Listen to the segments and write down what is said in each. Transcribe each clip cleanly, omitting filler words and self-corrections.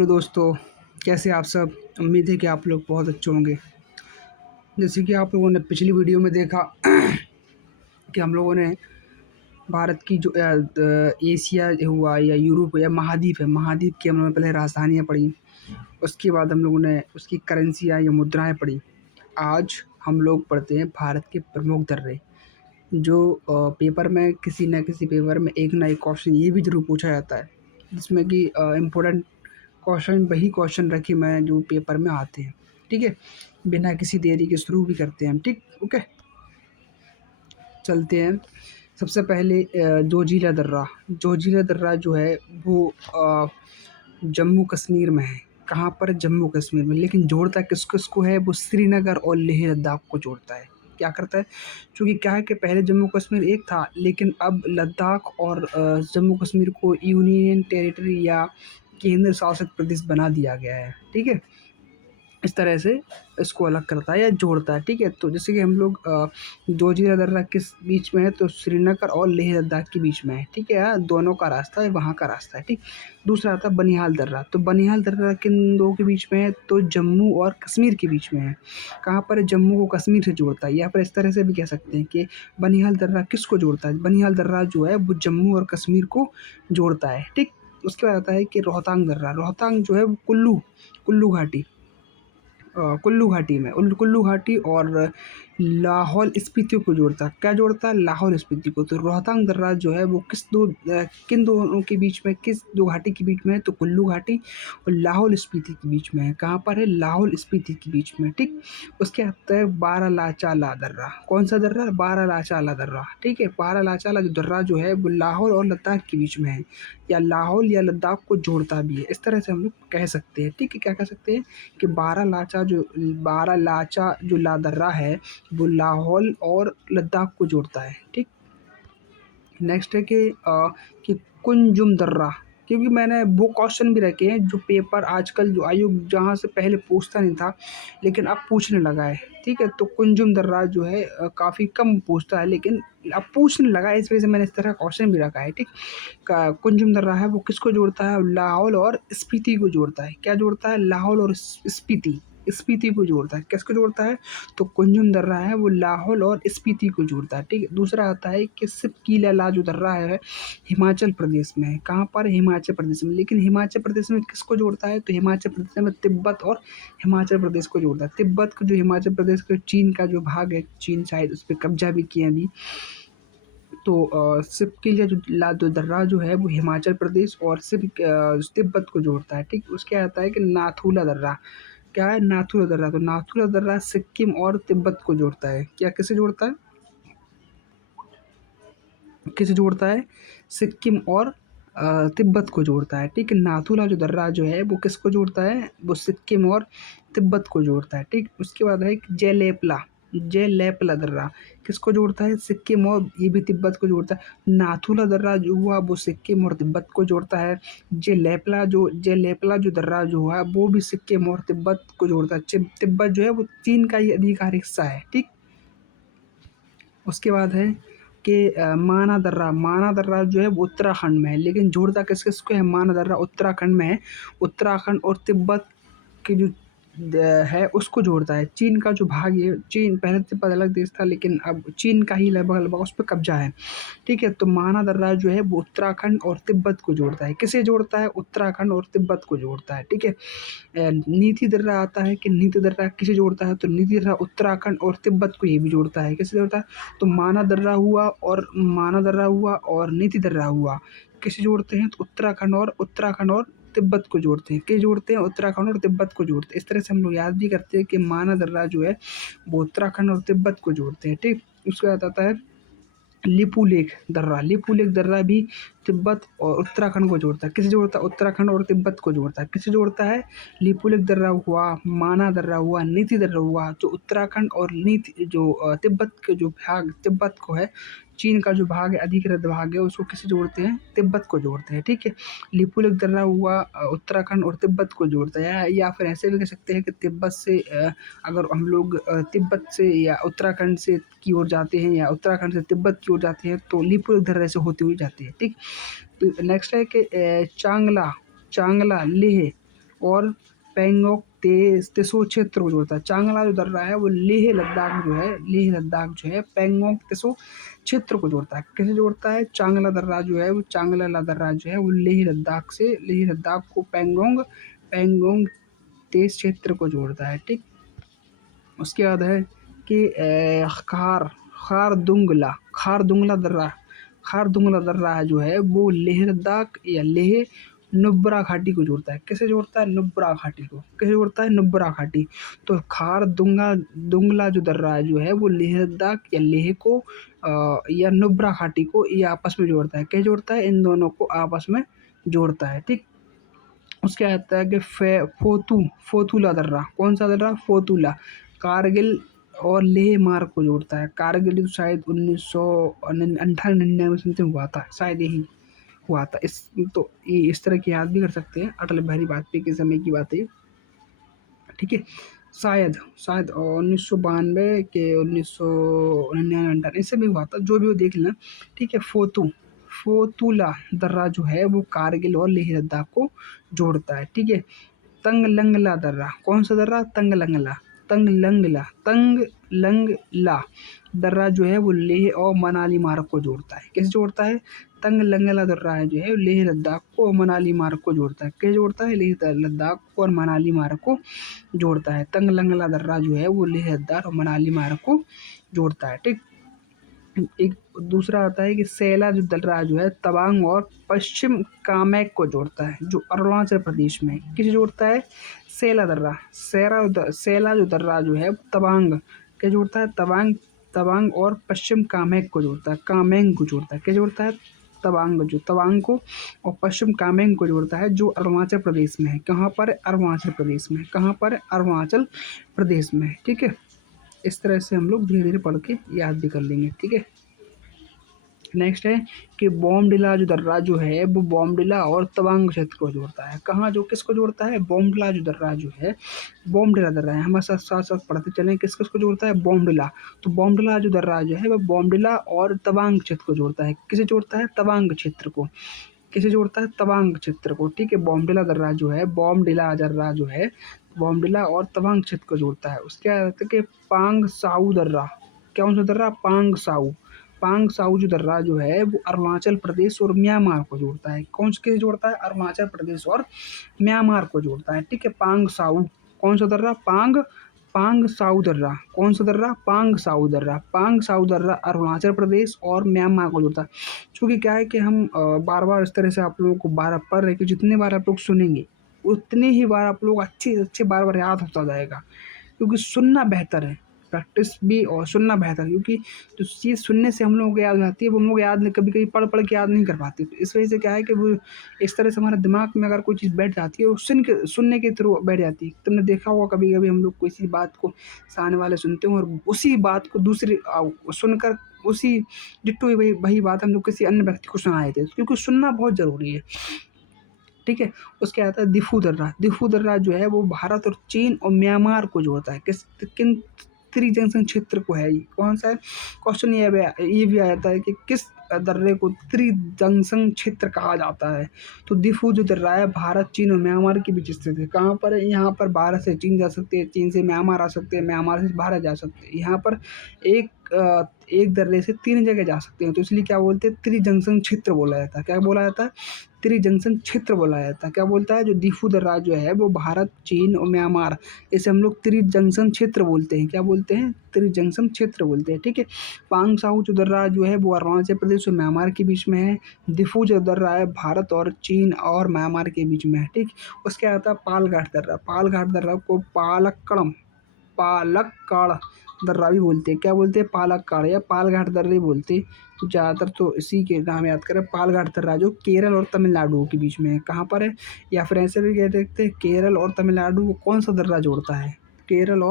Hello दोस्तों, कैसे आप सब। उम्मीद है कि आप लोग बहुत अच्छे होंगे। जैसे कि आप लोगों ने पिछली वीडियो में देखा कि हम लोगों ने भारत की जो एशिया हुआ या यूरोप या महाद्वीप है, महाद्वीप की हम लोगों ने पहले राजधानियाँ पढ़ी। उसके बाद हम लोगों ने उसकी करेंसियाँ या मुद्राएं पढ़ी। आज हम लोग पढ़ते हैं भारत के प्रमुख दर्रे, जो पेपर में किसी न किसी पेपर में एक ना एक क्वेश्चन ये भी ज़रूर पूछा जाता है, जिसमें कि इम्पोर्टेंट क्वेश्चन वही क्वेश्चन रखे मैं जो पेपर में आते हैं। ठीक है, बिना किसी देरी के शुरू भी करते हैं हम। ठीक, ओके, चलते हैं। सबसे पहले जोजिला दर्रा। जोजिला दर्रा जो है वो जम्मू कश्मीर में है। कहाँ पर? जम्मू कश्मीर में। लेकिन जोड़ता किस किसको है? वो श्रीनगर और लेह लद्दाख को जोड़ता है। क्या करता है? क्योंकि क्या है कि पहले जम्मू कश्मीर एक था, लेकिन अब लद्दाख और जम्मू कश्मीर को यूनियन टेरिटरी या केंद्र शासित प्रदेश बना दिया गया है। ठीक है, इस तरह से इसको अलग करता है या जोड़ता है। ठीक है, तो जैसे कि हम लोग जोजिला दर्रा किस बीच में है? तो श्रीनगर और लेह लद्दाख के बीच में है। ठीक है, दोनों का रास्ता है, वहाँ का रास्ता है। ठीक, दूसरा आता है बनिहाल दर्रा। तो बनिहाल दर्रा किन दो के बीच में है? तो जम्मू और कश्मीर के बीच में है। कहाँ पर है? जम्मू को कश्मीर से जोड़ता है। यहाँ पर इस तरह से भी कह सकते हैं कि बनिहाल दर्रा किसको जोड़ता है? बनिहाल दर्रा जो है वो जम्मू और कश्मीर को जोड़ता है। ठीक, उसके बाद आता है कि रोहतांग दर्रा। रोहतांग जो है वो कुल्लू घाटी, कुल्लू घाटी में कुल्लू घाटी और लाहौल स्पीति को जोड़ता है। क्या जोड़ता है? लाहौल स्पीति को। तो रोहतांग दर्रा जो है वो किन दोनों के बीच में, किस दो घाटी के बीच में है? तो कुल्लू घाटी और लाहौल स्पीति के बीच में है। कहाँ पर है? लाहौल स्पीति के बीच में। ठीक, उसके बाद है बारालाचाला दर्रा। कौन सा दर्रा? बारालाचाला दर्रा। ठीक है, बारालाचाला जो दर्रा जो है वो लाहौल और लद्दाख के बीच में है, या लाहौल या लद्दाख को जोड़ता भी है। इस तरह से हम लोग कह सकते हैं। ठीक है, क्या कह सकते हैं कि बारालाचा जो ला दर्रा है वो लाहौल और लद्दाख को जोड़ता है। ठीक, नेक्स्ट है कि कुंजुम दर्रा। क्योंकि मैंने वो क्वेश्चन भी रखे हैं जो पेपर आजकल जो आयोग जहाँ से पहले पूछता नहीं था लेकिन अब पूछने लगा है। ठीक है, तो कुंजुम दर्रा जो है काफ़ी कम पूछता है, लेकिन अब पूछने लगा है, इस वजह से मैंने इस तरह क्वेश्चन भी रखा है। ठीक, कुंजुम दर्रा है वो किसको जोड़ता है? लाहौल और स्पीति को जोड़ता है। क्या जोड़ता है? लाहौल और स्पीति, स्पीति को जोड़ता है। किसको जोड़ता है? तो कुंजुम दर्रा है वो लाहौल और स्पीति को जोड़ता है। ठीक है, दूसरा आता है कि सिपकीला जो दर्रा है हिमाचल प्रदेश में है। कहाँ पर? हिमाचल प्रदेश में। लेकिन हिमाचल प्रदेश में किसको जोड़ता है? तो हिमाचल प्रदेश में तिब्बत और हिमाचल प्रदेश को जोड़ता है। तिब्बत को, जो हिमाचल प्रदेश के चीन का जो भाग है, चीन शायद उस पर कब्जा भी किया अभी। तो सिपकीला जो दर्रा जो है वो हिमाचल प्रदेश और तिब्बत को जोड़ता है। ठीक, उसके आता है कि नाथूला दर्रा। क्या है? नाथुला दर्रा। तो नाथुला दर्रा सिक्किम और तिब्बत को जोड़ता है। क्या किसे जोड़ता है? किसे जोड़ता है? सिक्किम और तिब्बत को जोड़ता है। ठीक है, नाथुला जो दर्रा जो है वो किसको जोड़ता है? वो सिक्किम और तिब्बत को जोड़ता है। ठीक, उसके बाद है जेलेपला दर्रा। किसको जोड़ता है? सिक्किम और ये भी तिब्बत को जोड़ता है। नाथुला दर्रा जो हुआ वो सिक्किम और तिब्बत को जोड़ता है। जेलेपला जो दर्रा जो हुआ वो भी सिक्किम और तिब्बत को जोड़ता है। तिब्बत जो है वो चीन का ही आधिकारिक हिस्सा है। ठीक, उसके बाद है कि माना दर्रा जो है वो उत्तराखंड में है, लेकिन जोड़ता किस किस को है? माना दर्रा उत्तराखंड में है। उत्तराखंड और तिब्बत की जो है उसको जोड़ता है। चीन का जो भाग है, चीन पहले तिब्बत अलग देश था, लेकिन अब चीन का ही लगभग लगभग उस पर कब्जा है। ठीक है, तो माना दर्रा जो है वो उत्तराखंड और तिब्बत को जोड़ता है। किसे जोड़ता है? उत्तराखंड और तिब्बत को जोड़ता है। ठीक है, नीति दर्रा आता है कि नीति दर्रा किसे जोड़ता है? तो नीति दर्रा उत्तराखंड और तिब्बत को ये भी जोड़ता है। किसे जोड़ता है? तो माना दर्रा हुआ और नीति दर्रा हुआ किसे जोड़ते हैं? तो उत्तराखंड और तिब्बत को जोड़ते हैं। किसे जोड़ते हैं? उत्तराखंड और तिब्बत को जोड़ते हैं। इस तरह से हम लोग याद भी करते हैं कि माना दर्रा जो है वो उत्तराखंड और तिब्बत को जोड़ते हैं। ठीक, उसके बाद आता है लिपू लेख दर्रा भी तिब्बत और उत्तराखंड को जोड़ता है। किसे जोड़ता है? उत्तराखंड और तिब्बत को जोड़ता है। किसे जोड़ता है? लिपू लेख दर्रा हुआ, माना दर्रा हुआ, नीति दर्रा हुआ, जो उत्तराखंड और तिब्बत के जो भाग, तिब्बत को है, चीन का जो भाग है, अधिकृत भाग है, उसको किसे जोड़ते हैं? तिब्बत को जोड़ते हैं। ठीक है, लिपू लेख दर्रा हुआ उत्तराखंड और तिब्बत को जोड़ता है, या फिर ऐसे भी कह सकते हैं कि तिब्बत से अगर हम लोग तिब्बत से या उत्तराखंड से की ओर जाते हैं या उत्तराखंड से तिब्बत की ओर जाते हैं तो लिपू लेख दर्रे से होते हुए जाते हैं। ठीक, तो नेक्स्ट है कि चांगला लेह और पैंगोंग त्सो क्षेत्र को जोड़ता है। चांगला जो दर्रा है वो लेह लद्दाख जो है पैंगोंग त्सो क्षेत्र को जोड़ता है। कैसे जोड़ता है? चांगला दर्रा जो है वो दर्रा जो है वो लेह लद्दाख को पैंगोंग तेज क्षेत्र को जोड़ता है। ठीक। उसके बाद है कि खारदुंगला दर्रा है जो है वो लेह लद्दाख या लेह नुब्रा घाटी को जोड़ता है। कैसे जोड़ता है? नुब्रा घाटी को कैसे जोड़ता है? नुब्रा घाटी। तो दुंगला जो दर्रा है जो है वो लेह लद्दाख या लेह को या नुब्रा घाटी को ये आपस में जोड़ता है। कैसे जोड़ता है? इन दोनों को आपस में जोड़ता है। ठीक। उसके आता है कि फोतुला दर्रा। कौन सा दर्रा? फोतुला। कारगिल और लेह मार्ग को जोड़ता है। कारगिल शायद 1998-99 समथिंग हुआ था, शायद यही हुआ था। इस तरह की याद भी कर सकते हैं, अटल बिहारी वाजपेयी के समय की बात है। ठीक है। शायद शायद 1992 के 1999 इससे भी हुआ था, जो भी वो देख लेना। ठीक है। फोतुला दर्रा जो है वो कारगिल और लेह लद्दाख को जोड़ता है। ठीक है। तंगलंगला दर्रा। कौन सा दर्रा? तंगलंगला दर्रा जो है वो लेह और मनाली मार्ग को जोड़ता है। कैसे जोड़ता है? तंगलंगला दर्रा है जो है लेह लद्दाख को और मनाली मार्ग को जोड़ता है। कैसे जोड़ता है? लेह लद्दाख को और मनाली मार्ग को जोड़ता है। तंगलंगला दर्रा जो है वो लेह लद्दाख और मनाली मार्ग को जोड़ता है। ठीक। एक दूसरा आता है कि सेला जो दर्रा जो है तवांग और पश्चिम कामेक को जोड़ता है, जो अरुणाचल प्रदेश में है। किसे जोड़ता है? सेला जो दर्रा जो है तवांग क्या जोड़ता है? तवांग और पश्चिम कामेक को जोड़ता है, कामेंग को जोड़ता है। क्या जोड़ता है? तवांग को और पश्चिम कामेंग को जोड़ता है, जो अरुणाचल प्रदेश में है। कहाँ पर? अरुणाचल प्रदेश में। कहाँ पर? अरुणाचल प्रदेश में। ठीक है। इस तरह से हम लोग धीरे धीरे पढ़ के याद भी कर लेंगे। ठीक है। नेक्स्ट है कि बॉमडिला जो दर्रा जो है वो बॉमडिला और तवांग क्षेत्र को जोड़ता है। कहाँ जो किसको जोड़ता है? बॉमडिला जो दर्रा जो है बॉमडिला दर्रा है। हमारे साथ साथ साथ पढ़ते चलें, किस किस को जोड़ता है? बॉमडिला। तो बॉमडिला जो दर्रा जो है वह बॉमडिला और तवांग क्षेत्र को जोड़ता है। किसे जोड़ता है? तवांग क्षेत्र को। किसे जोड़ता है? तवांग क्षेत्र को। ठीक है। बॉमडिला दर्रा जो है बॉमडिला और तवांग क्षेत्र को जोड़ता है। उसके बाद कि पांग साउ दर्रा। कौन सा दर्रा? पांग साउ जो दर्रा जो है वो अरुणाचल प्रदेश और म्यांमार को जोड़ता है। कौन से जोड़ता है? अरुणाचल प्रदेश और म्यांमार को जोड़ता है। ठीक है। पांग साउ। कौन सा दर्रा? पांग साउ दर्रा। कौन सा दर्रा? पांग साउ दर्रा अरुणाचल प्रदेश और म्यांमार को जोड़ता है। क्योंकि क्या है कि हम बार बार इस तरह से आप लोगों को बार पढ़ रहे कि जितने बार आप लोग सुनेंगे उतने ही बार आप लोग अच्छे अच्छे बार बार याद होता जाएगा, क्योंकि सुनना बेहतर है, प्रैक्टिस भी और सुनना बेहतर है। क्योंकि जो चीज़ सुनने से हम लोगों को याद हो जाती है वो हम लोग याद नहीं, कभी कभी पढ़ पढ़ के याद नहीं कर पाते। तो इस वजह से क्या है कि वो इस तरह से हमारे दिमाग में अगर कोई चीज़ बैठ जाती है वो सुनने के थ्रू बैठ जाती है। तुमने देखा होगा कभी कभी हम लोग किसी बात को सामने वाले सुनते हैं और उसी बात को दूसरे सुनकर उसी डिट्टो वही बात हम लोग किसी अन्य व्यक्ति को सुनाए थे, क्योंकि सुनना बहुत ज़रूरी है। ठीक है। उसके आता है दिफू दर्रा जो है वो भारत और चीन और म्यांमार को जोड़ता है। किन त्रिजंक्शन क्षेत्र को है? ये कौन सा है? क्वेश्चन ये भी आ जाता है कि किस दर्रे को त्रिजंक्शन क्षेत्र कहा जाता है? तो दिफू जो दर्रा है भारत, चीन और म्यांमार के बीच स्थित है। कहाँ पर है? यहाँ पर भारत से चीन जा सकते हैं, चीन से म्यांमार आ सकते हैं, म्यांमार से भारत जा सकते हैं। यहाँ पर एक दर्रे से 3 जगह जा सकते हैं, तो इसलिए क्या बोलते हैं? त्रिजंक्शन क्षेत्र बोला जाता है। क्या बोला जाता है? त्रिजंक्शन क्षेत्र बोला जाता है। क्या बोलता है? जो दिफू दर्रा जो है वो भारत, चीन और म्यांमार, इसे हम लोग त्रिजंक्शन क्षेत्र बोलते हैं। क्या बोलते हैं? त्रिजंक्शन क्षेत्र बोलते हैं। ठीक है। पांग साउ जो दर्रा जो है वो अरुणाचल प्रदेश और म्यांमार के बीच में है। दिफू जो दर्रा है भारत और चीन और म्यांमार के बीच में है। ठीक। उसके आता है पालघाट दर्रा को पालक्काड़ दर्रा भी बोलते हैं। क्या बोलते हैं? पालक्काड़ या पालघाट दर्रे बोलते हैं। ज़्यादातर तो इसी के नाम याद करें। पालघाट दर्रा जो केरल और तमिलनाडु के बीच में है। कहाँ पर है? या फिर ऐसे भी कह सकते हैं केरल और तमिलनाडु को कौन सा दर्रा जोड़ता है? केरल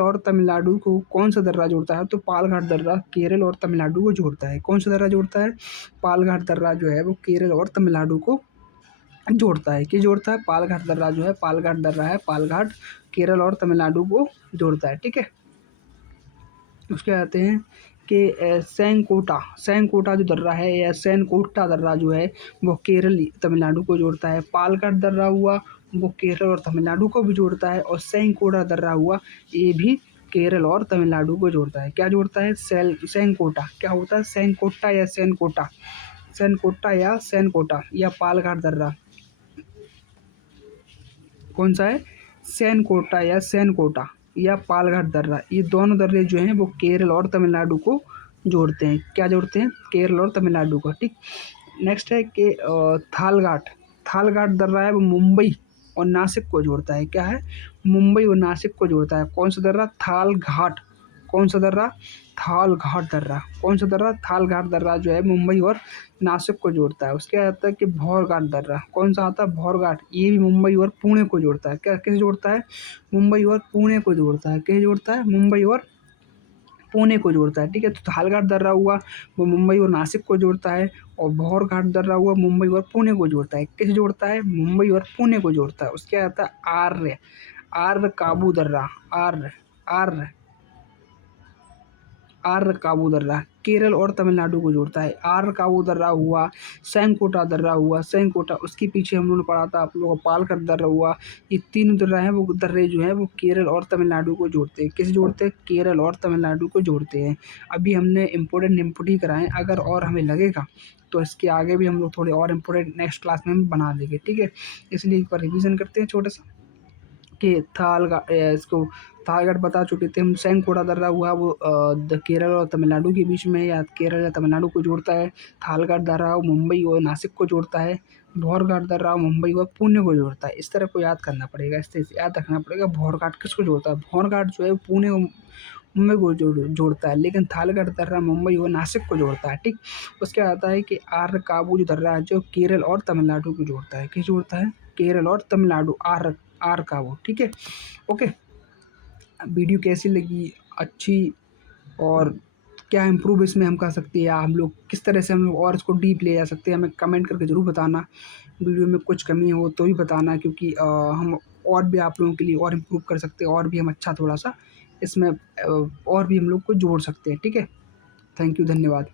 और तमिलनाडु को कौन सा दर्रा जोड़ता है? तो पालघाट दर्रा केरल और तमिलनाडु को जोड़ता है। कौन सा दर्रा जोड़ता है? पालघाट दर्रा जो है वो केरल और तमिलनाडु को जोड़ता है। कि जोड़ता है? पालघाट दर्रा जो है पालघाट केरल और तमिलनाडु को जोड़ता है। ठीक है। उसके आते हैं कि सैंकोटा जो दर्रा है या सैनकोटा दर्रा जो है वो केरल तमिलनाडु को जोड़ता है। पालघाट दर्रा हुआ वो केरल और तमिलनाडु को भी जोड़ता है, और सैंकोटा दर्रा हुआ ये भी केरल और तमिलनाडु को जोड़ता है। क्या जोड़ता है? सैंकोटा। क्या होता है? सैंकोटा या सैनकोटा, सैनकोटा या सैनकोटा या पालघाट दर्रा कौन सा है? सैनकोटा या सैनकोटा या पालघाट दर्रा, ये दोनों दर्रे जो हैं वो केरल और तमिलनाडु को जोड़ते हैं। क्या जोड़ते हैं? केरल और तमिलनाडु को। ठीक। नेक्स्ट है कि थालघाट दर्रा है वो मुंबई और नासिक को जोड़ता है। क्या है? मुंबई और नासिक को जोड़ता है। कौन सा दर्रा? थालघाट। कौन सा दर्रा? थालघाट दर्रा। कौन सा दर्रा? थालघाट दर्रा जो है मुंबई और नासिक को जोड़ता है। उसके आता है कि भौरघाट दर्रा। कौन सा आता है? भौरघाट। ये भी मुंबई और पुणे को जोड़ता है। क्या किसे जोड़ता है? मुंबई और पुणे को जोड़ता है। किसे जोड़ता है? मुंबई और पुणे को जोड़ता है। ठीक है, तो थालघाट दर्रा हुआ वो मुंबई और नासिक को जोड़ता है, और भौरघाट दर्रा हुआ मुंबई और पुणे को जोड़ता है। किसे जोड़ता है? मुंबई और पुणे को जोड़ता है। उसके आता है आर्य काबू दर्रा। आर्य आर्य आर्य काबू दर्रा केरल और तमिलनाडु को जोड़ता है। आर्य काबू दर्रा हुआ, सैंकोटा दर्रा हुआ, सैंकोटा उसके पीछे हम लोगों ने पढ़ा था आप लोगों को पालघाट दर्रा हुआ। ये तीन दर्रा हैं वो दर्रे जो हैं वो केरल और तमिलनाडु को जोड़ते हैं। किसे जोड़ते हैं? केरल और तमिलनाडु को जोड़ते हैं। अभी हमने इम्पोर्टेंट इनपुट ही कराएं, अगर और हमें लगेगा तो इसके आगे भी हम लोग थोड़े और इम्पोर्टेंट नेक्स्ट क्लास में हम बना देंगे। ठीक है, इसलिए एक बार रिविजन करते हैं छोटा सा कि इसको थालघाट बता चुके थे हम। सैंकोटा दर्रा हुआ वो केरल और तमिलनाडु के बीच में है, या केरल या तमिलनाडु को जोड़ता है। थालघाट दर्रा वो मुंबई और नासिक को जोड़ता है। भौरघाट दर्रा मुंबई और पुणे को जोड़ता है। इस तरह को याद करना पड़ेगा, इस तरह से याद रखना पड़ेगा। भौरघाट किसको जोड़ता है? भौरघाट जो है पुणे और मुंबई को जोड़ता है, लेकिन थालघाट दर्रा मुंबई और नासिक को जोड़ता है। ठीक। उसके आता है कि आर्य काबू जो दर्रा है जो केरल और तमिलनाडु को जोड़ता है। किस जोड़ता है? केरल और तमिलनाडु। आर का वो। ठीक है, ओके। वीडियो कैसी लगी? अच्छी? और क्या इम्प्रूव इसमें हम कर सकते हैं, या हम लोग किस तरह से हम लोग और इसको डीप ले जा सकते हैं, हमें कमेंट करके ज़रूर बताना। वीडियो में कुछ कमी हो तो भी बताना, क्योंकि हम और भी आप लोगों के लिए और इम्प्रूव कर सकते हैं, और भी हम अच्छा थोड़ा सा इसमें और भी हम लोग को जोड़ सकते हैं। ठीक है, थैंक यू, धन्यवाद।